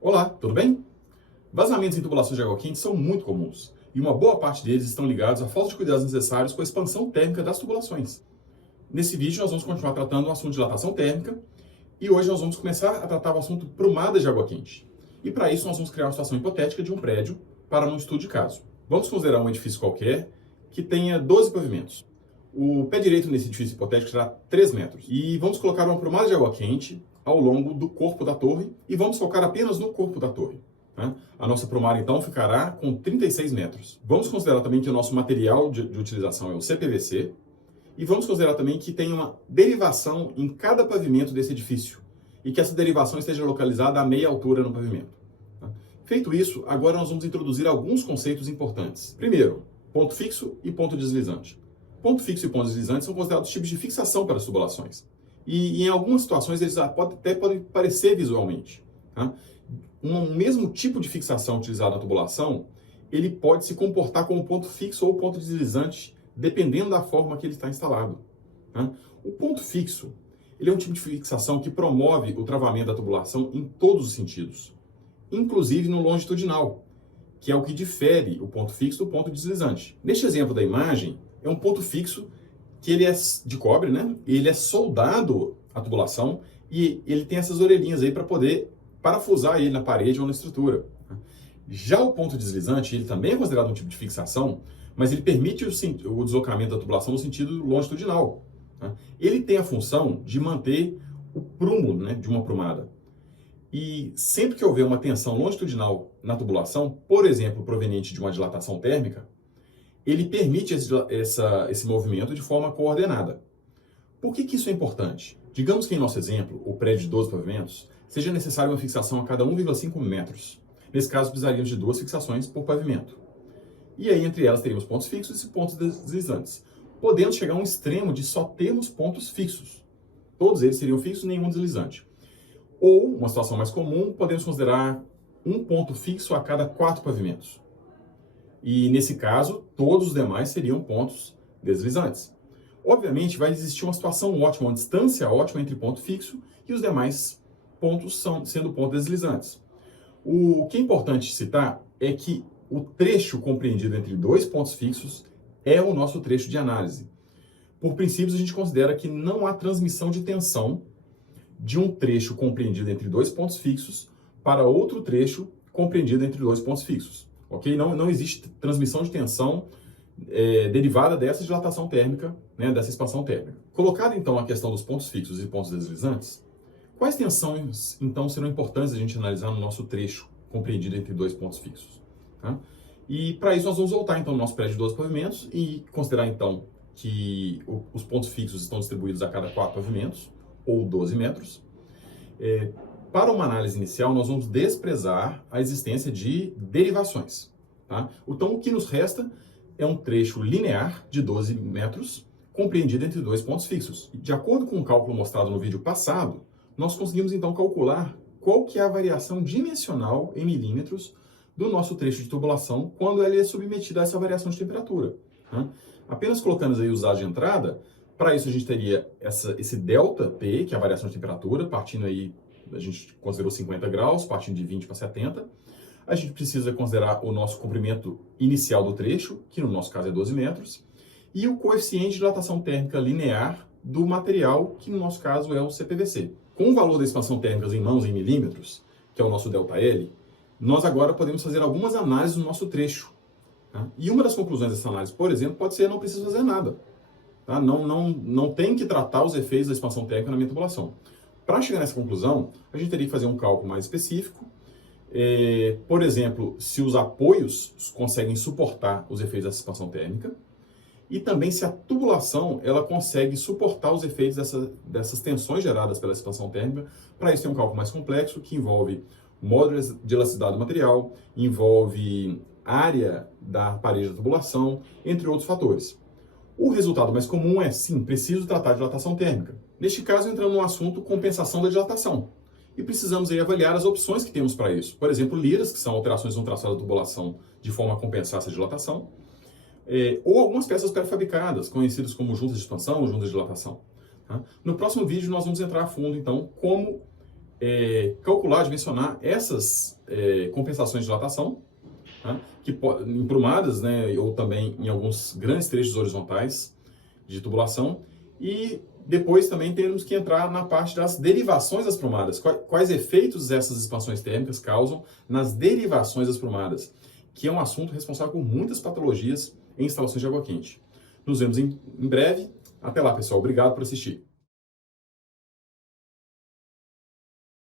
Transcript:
Olá, tudo bem? Vazamentos em tubulações de água quente são muito comuns, e uma boa parte deles estão ligados à falta de cuidados necessários com a expansão térmica das tubulações. Nesse vídeo nós vamos continuar tratando o assunto de dilatação térmica, e hoje nós vamos começar a tratar o assunto prumadas de água quente. E para isso nós vamos criar uma situação hipotética de um prédio para um estudo de caso. Vamos considerar um edifício qualquer que tenha 12 pavimentos. O pé direito nesse edifício hipotético será 3 metros. E vamos colocar uma prumada de água quente ao longo do corpo da torre e vamos focar apenas no corpo da torre. Né? A nossa prumada, então, ficará com 36 metros. Vamos considerar também que o nosso material de utilização é o CPVC e vamos considerar também que tem uma derivação em cada pavimento desse edifício e que essa derivação esteja localizada a meia altura no pavimento. Tá? Feito isso, agora nós vamos introduzir alguns conceitos importantes. Primeiro, ponto fixo e ponto deslizante. Ponto fixo e ponto deslizante são considerados tipos de fixação para as tubulações. E em algumas situações eles até podem parecer visualmente. Tá? Um mesmo tipo de fixação utilizado na tubulação, ele pode se comportar como ponto fixo ou ponto deslizante, dependendo da forma que ele está instalado. Tá? O ponto fixo, ele é um tipo de fixação que promove o travamento da tubulação em todos os sentidos, inclusive no longitudinal, que é o que difere o ponto fixo do ponto deslizante. Neste exemplo da imagem, é um ponto fixo que ele é de cobre, né? Ele é soldado à tubulação e ele tem essas orelhinhas aí para poder parafusar ele na parede ou na estrutura. Já o ponto deslizante, ele também é considerado um tipo de fixação, mas ele permite o deslocamento da tubulação no sentido longitudinal. Ele tem a função de manter o prumo, né, de uma prumada. E sempre que houver uma tensão longitudinal na tubulação, por exemplo, proveniente de uma dilatação térmica, ele permite esse movimento de forma coordenada. Por que isso é importante? Digamos que em nosso exemplo, o prédio de 12 pavimentos, seja necessária uma fixação a cada 1,5 metros. Nesse caso, precisaríamos de 2 fixações por pavimento. E aí, entre elas, teríamos pontos fixos e pontos deslizantes, podendo chegar a um extremo de só termos pontos fixos. Todos eles seriam fixos, nenhum deslizante. Ou, uma situação mais comum, podemos considerar um ponto fixo a cada 4 pavimentos. E, nesse caso, todos os demais seriam pontos deslizantes. Obviamente, vai existir uma situação ótima, uma distância ótima entre ponto fixo e os demais pontos sendo pontos deslizantes. O que é importante citar é que o trecho compreendido entre dois pontos fixos é o nosso trecho de análise. Por princípios, a gente considera que não há transmissão de tensão de um trecho compreendido entre dois pontos fixos para outro trecho compreendido entre dois pontos fixos. Ok? Não existe transmissão de tensão derivada dessa dilatação térmica, né, dessa expansão térmica. Colocada então a questão dos pontos fixos e pontos deslizantes, quais tensões então serão importantes a gente analisar no nosso trecho compreendido entre dois pontos fixos? Tá? E para isso nós vamos voltar então no nosso prédio de 12 pavimentos e considerar então que os pontos fixos estão distribuídos a cada 4 pavimentos, ou 12 metros. Para uma análise inicial, nós vamos desprezar a existência de derivações. Tá? Então, o que nos resta é um trecho linear de 12 metros, compreendido entre dois pontos fixos. De acordo com o cálculo mostrado no vídeo passado, nós conseguimos então calcular qual que é a variação dimensional em milímetros do nosso trecho de tubulação quando ele é submetido a essa variação de temperatura. Tá? Apenas colocando aí os dados de entrada, para isso a gente teria esse delta T, que é a variação de temperatura, partindo aí, a gente considerou 50 graus, partindo de 20 para 70. A gente precisa considerar o nosso comprimento inicial do trecho, que no nosso caso é 12 metros, e o coeficiente de dilatação térmica linear do material, que no nosso caso é o CPVC. Com o valor da expansão térmica em mãos em milímetros, que é o nosso ΔL, nós agora podemos fazer algumas análises no nosso trecho. Tá? E uma das conclusões dessa análise, por exemplo, pode ser não preciso fazer nada. Tá? Não tem que tratar os efeitos da expansão térmica na minha tubulação. Para chegar nessa conclusão, a gente teria que fazer um cálculo mais específico. Por exemplo, se os apoios conseguem suportar os efeitos dessa expansão térmica e também se a tubulação ela consegue suportar os efeitos dessas tensões geradas pela expansão térmica. Para isso tem um cálculo mais complexo que envolve módulo de elasticidade do material, envolve área da parede da tubulação, entre outros fatores. O resultado mais comum é, sim, preciso tratar de dilatação térmica. Neste caso, entrando no assunto compensação da dilatação. E precisamos aí avaliar as opções que temos para isso. Por exemplo, liras, que são alterações no traçado da tubulação de forma a compensar essa dilatação, ou algumas peças pré-fabricadas, conhecidas como juntas de expansão ou juntas de dilatação. Tá? No próximo vídeo, nós vamos entrar a fundo, então, como calcular, dimensionar essas compensações de dilatação, tá? Em prumadas, né, ou também em alguns grandes trechos horizontais de tubulação. E depois também temos que entrar na parte das derivações das prumadas. Quais efeitos essas expansões térmicas causam nas derivações das prumadas, que é um assunto responsável por muitas patologias em instalações de água quente. Nos vemos em breve. Até lá, pessoal. Obrigado por assistir.